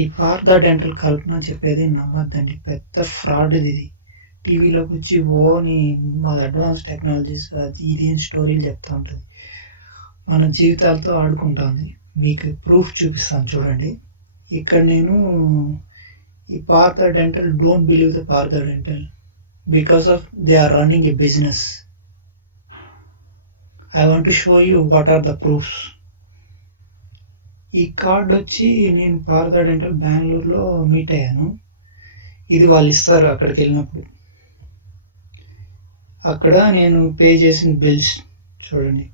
ఈ పార్థ డెంటల్ కల్పన చెప్పేది నమ్మద్దండి, పెద్ద ఫ్రాడ్ ఇది. టీవీలోకి వచ్చి ఓని మా అడ్వాన్స్ టెక్నాలజీస్ అది ఇది అని స్టోరీలు చెప్తా ఉంటుంది, మన జీవితాలతో ఆడుకుంటుంది. మీకు ప్రూఫ్ చూపిస్తాను చూడండి. ఇక్కడ నేను ఈ Partha dental, don't believe the Partha dental because of they are running a business. I want to show you what are the proofs. ఈ కార్డ్ వచ్చి నేను పార్థ డెంటల్ బెంగళూరులో మీట్ అయ్యాను. ఇది వాళ్ళు ఇస్తారు అక్కడికి వెళ్ళినప్పుడు. అక్కడ నేను పే చేసిన బిల్స్ చూడండి,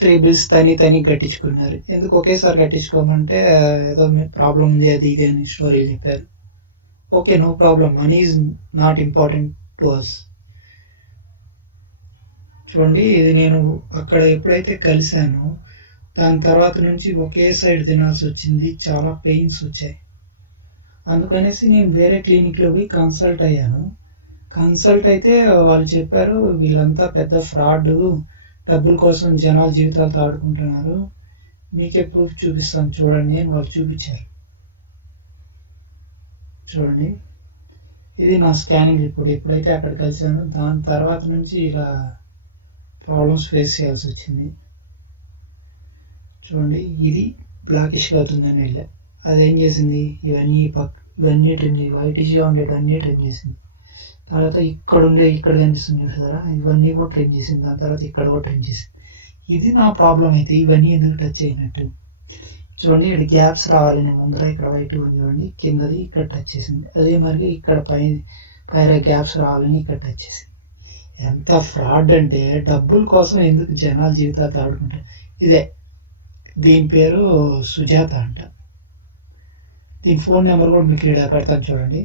3 బిల్స్ తని కట్టించుకున్నారు. ఎందుకు ఒకేసారి కట్టించుకోమంటే ఏదో ప్రాబ్లం ఉంది అది ఇది అని స్టోరీలు చెప్పారు. Okay, no problem, money is not important to us. చూడండి, ఇది నేను అక్కడ ఎప్పుడైతే కలిశానో దాని తర్వాత నుంచి ఒకే సైడ్ తినాల్సి వచ్చింది, చాలా పెయిన్స్ వచ్చాయి. అందుకనేసి నేను వేరే క్లినిక్లో పోయి కన్సల్ట్ అయ్యాను. కన్సల్ట్ అయితే వాళ్ళు చెప్పారు వీళ్ళంతా పెద్ద ఫ్రాడ్, డబ్బుల కోసం జనాల జీవితాలతో ఆడుకుంటున్నారు, మీకే ప్రూఫ్ చూపిస్తాను చూడండి అని వాళ్ళు చూపించారు. చూడండి, ఇది నా స్కానింగ్ రిపోర్ట్. ఎప్పుడైతే అక్కడ కలిసానో దాని తర్వాత నుంచి ఇలా ప్రాబ్లమ్స్ ఫేస్ చేయాల్సి వచ్చింది. చూడండి, ఇది బ్లాకిష్గా అవుతుందని వెళ్ళా. అదేం చేసింది, ఇవన్నీ ట్రిమ్ చేసి వైట్ ఇష్గా ఉండేవన్నీ ట్రిమ్ చేసింది. తర్వాత ఇక్కడ కనిపిస్తుంది చూసారా, ఇవన్నీ కూడా ట్రిమ్ చేసింది. దాని తర్వాత ఇక్కడ కూడా ట్రిమ్ చేసింది. ఇది నా ప్రాబ్లం అయితే ఇవన్నీ ఎందుకు టచ్ అయినట్టు. చూడండి, ఇక్కడ గ్యాప్స్ రావాలి, నేను ముందర ఇక్కడ వైట్ ఉంది చూడండి, కిందది ఇక్కడ టచ్ చేసింది. అదే మరి ఇక్కడ పైన గ్యాప్స్ రావాలని ఇక్కడ టచ్ చేసింది. ఎంత ఫ్రాడ్ అంటే డబ్బుల కోసం ఎందుకు జనాల జీవితాలతో ఆడుకుంటారు. ఇదే దీని పేరు సుజాత అంట. దీని ఫోన్ నెంబర్ కూడా మీకు ఇక్కడ పెడతాను చూడండి.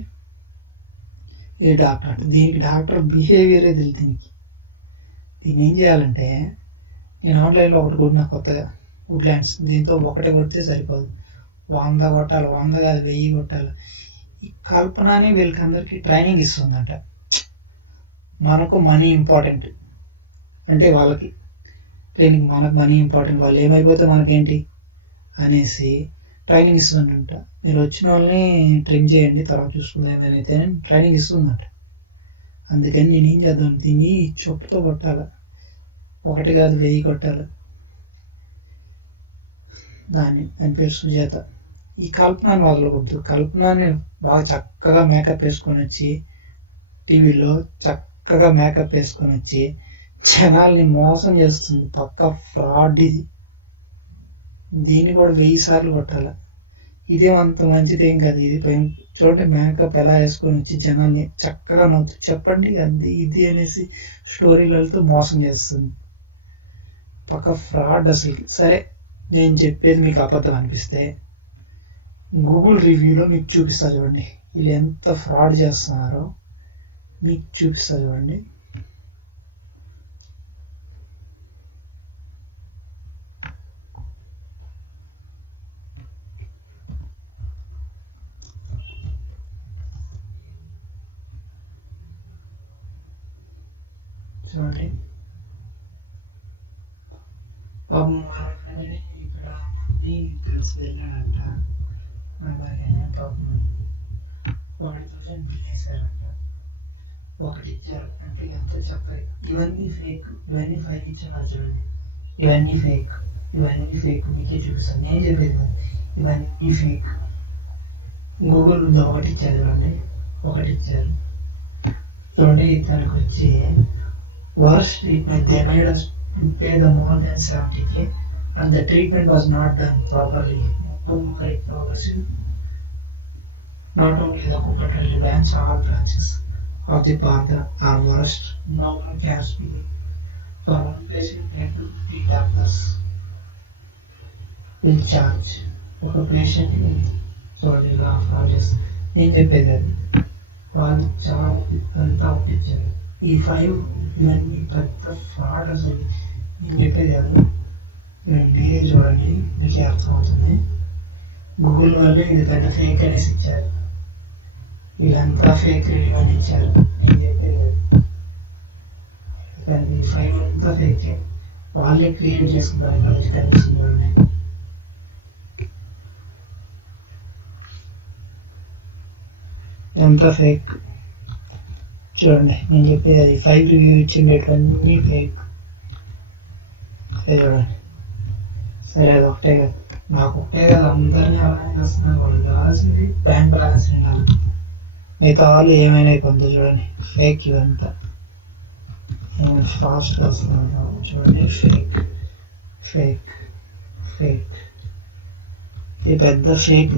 ఈ డాక్టర్ అంటే దీనికి డాక్టర్ బిహేవియరే తెలియదు. దీన్ని ఏం చేయాలంటే, నేను ఆన్లైన్లో ఒకటి కొట్టిన కొత్తగా వుడ్లాండ్స్, దీంతో ఒకటి కొడితే సరిపోదు, 100 కొట్టాలి, 100 కాదు 1000 కొట్టాలి. ఈ కల్పనని వీళ్ళకి అందరికీ ట్రైనింగ్ ఇస్తుందంట. మనకు మనీ ఇంపార్టెంట్ అంటే వాళ్ళకి ట్రైనింగ్, మనకు మనీ ఇంపార్టెంట్, వాళ్ళు ఏమైపోతే మనకేంటి అనేసి ట్రైనింగ్ ఇస్తుందంట. మీరు వచ్చిన వాళ్ళని ట్రిమ్ చేయండి, తర్వాత చూసుకుందాం ఏమైతే ట్రైనింగ్ ఇస్తుందంట. అందుకని నేను ఏం చేద్దాం, దీన్ని చెప్పుతో కొట్టాలి, 1 కాదు 1000 కొట్టాలి. దాని పేరు సుజాత. ఈ కల్పనని వదలకూడదు. కల్పనని బాగా చక్కగా మేకప్ వేసుకొని వచ్చి టీవీలో చక్కగా మేకప్ వేసుకొని వచ్చి జనాల్ని మోసం చేస్తుంది, పక్క ఫ్రాడ్ ఇది. దీన్ని కూడా 1000 సార్లు కొట్టాలి. ఇదేమంత మంచిదేం కాదు. ఇది చూడండి, మేకప్ ఎలా వేసుకొని వచ్చి జనాల్ని చక్కగా నవ్వుతూ చెప్పండి అది ఇది అనేసి స్టోరీలతో మోసం చేస్తుంది, పక్క ఫ్రాడ్ అసలు. సరే, నేను చెప్పేది మీకు అబద్ధం అనిపిస్తే గూగుల్ రివ్యూలో మీకు చూపిస్తా చూడండి, వీళ్ళు ఎంత ఫ్రాడ్ చేస్తున్నారో మీకు చూపిస్తా చూడండి. చూడండి, ఇక్కడ తెలిసి వెళ్ళాడంట, అలాగే పాపం 1,000 బిల్ వేసారంట, ఒకటి ఇచ్చారు అంటే ఎంత చెప్పాలి. ఇవన్నీ ఫేక్, ఇవన్నీ 5 ఇచ్చారు చూడండి, ఇవన్నీ ఫేక్ మీకే చూపిస్తాను, నేను చెప్పేది కాదు, ఇవన్నీ ఫేక్. గూగుల్ ఒకటి ఇచ్చారు చూడండి, ఒకటి ఇచ్చారు చూడండి. తనకు వచ్చి worst treatment, they made us pay the more than 70K and the treatment was not done properly. Not only the Kukatalli branch, all branches of the Partha are worst. No one can speak. For one patient, 10 to 3 doctors will charge. ఒక patient చూడండి ఇలా ఫ్రాజెస్. నేను చెప్పేది అది వాళ్ళు చాలా అంతా ఒప్పించారు. ఈ 5 ఇవన్నీ పెద్ద ఫ్రాడ్ అసలు. నేను చెప్పేది కాదు, మీరే చూడండి మీకే అర్థమవుతుంది. గూగుల్ వాళ్ళు ఇది పెద్ద ఫేక్ అనేసి ఇచ్చారు, వీళ్ళంతా ఫేక్ ఇవన్నీ ఇచ్చారు. నేను చెప్పేది కాదు, ఈ 5 అంతా ఫేక్, వాళ్ళే క్రియేట్ చేసుకున్నారు. ఇక్కడ నుంచి కనిపిస్తుంది చూడండి, ఎంత ఫేక్ చూడండి. నేను చెప్పేది అది 5 రివ్యూ ఇచ్చిండేటివన్నీ ఫేక్. చూడండి. సరే అది ఒకటే కదా, నాకు ఒకటే కదా, అందరినీ అలానే చేస్తున్నారు. వాళ్ళు కావాల్సింది బ్యాంక్ బ్యాలెన్స్ ఉండాలి, మిగతా వాళ్ళు ఏమైనా అయిపోతుంది. చూడండి ఫేక్ ఇవంతా. ఫాస్ట్గా వస్తున్నాను చూడండి. ఫేక్ ఫేక్ ఫేక్, ఇది పెద్ద ఫేక్.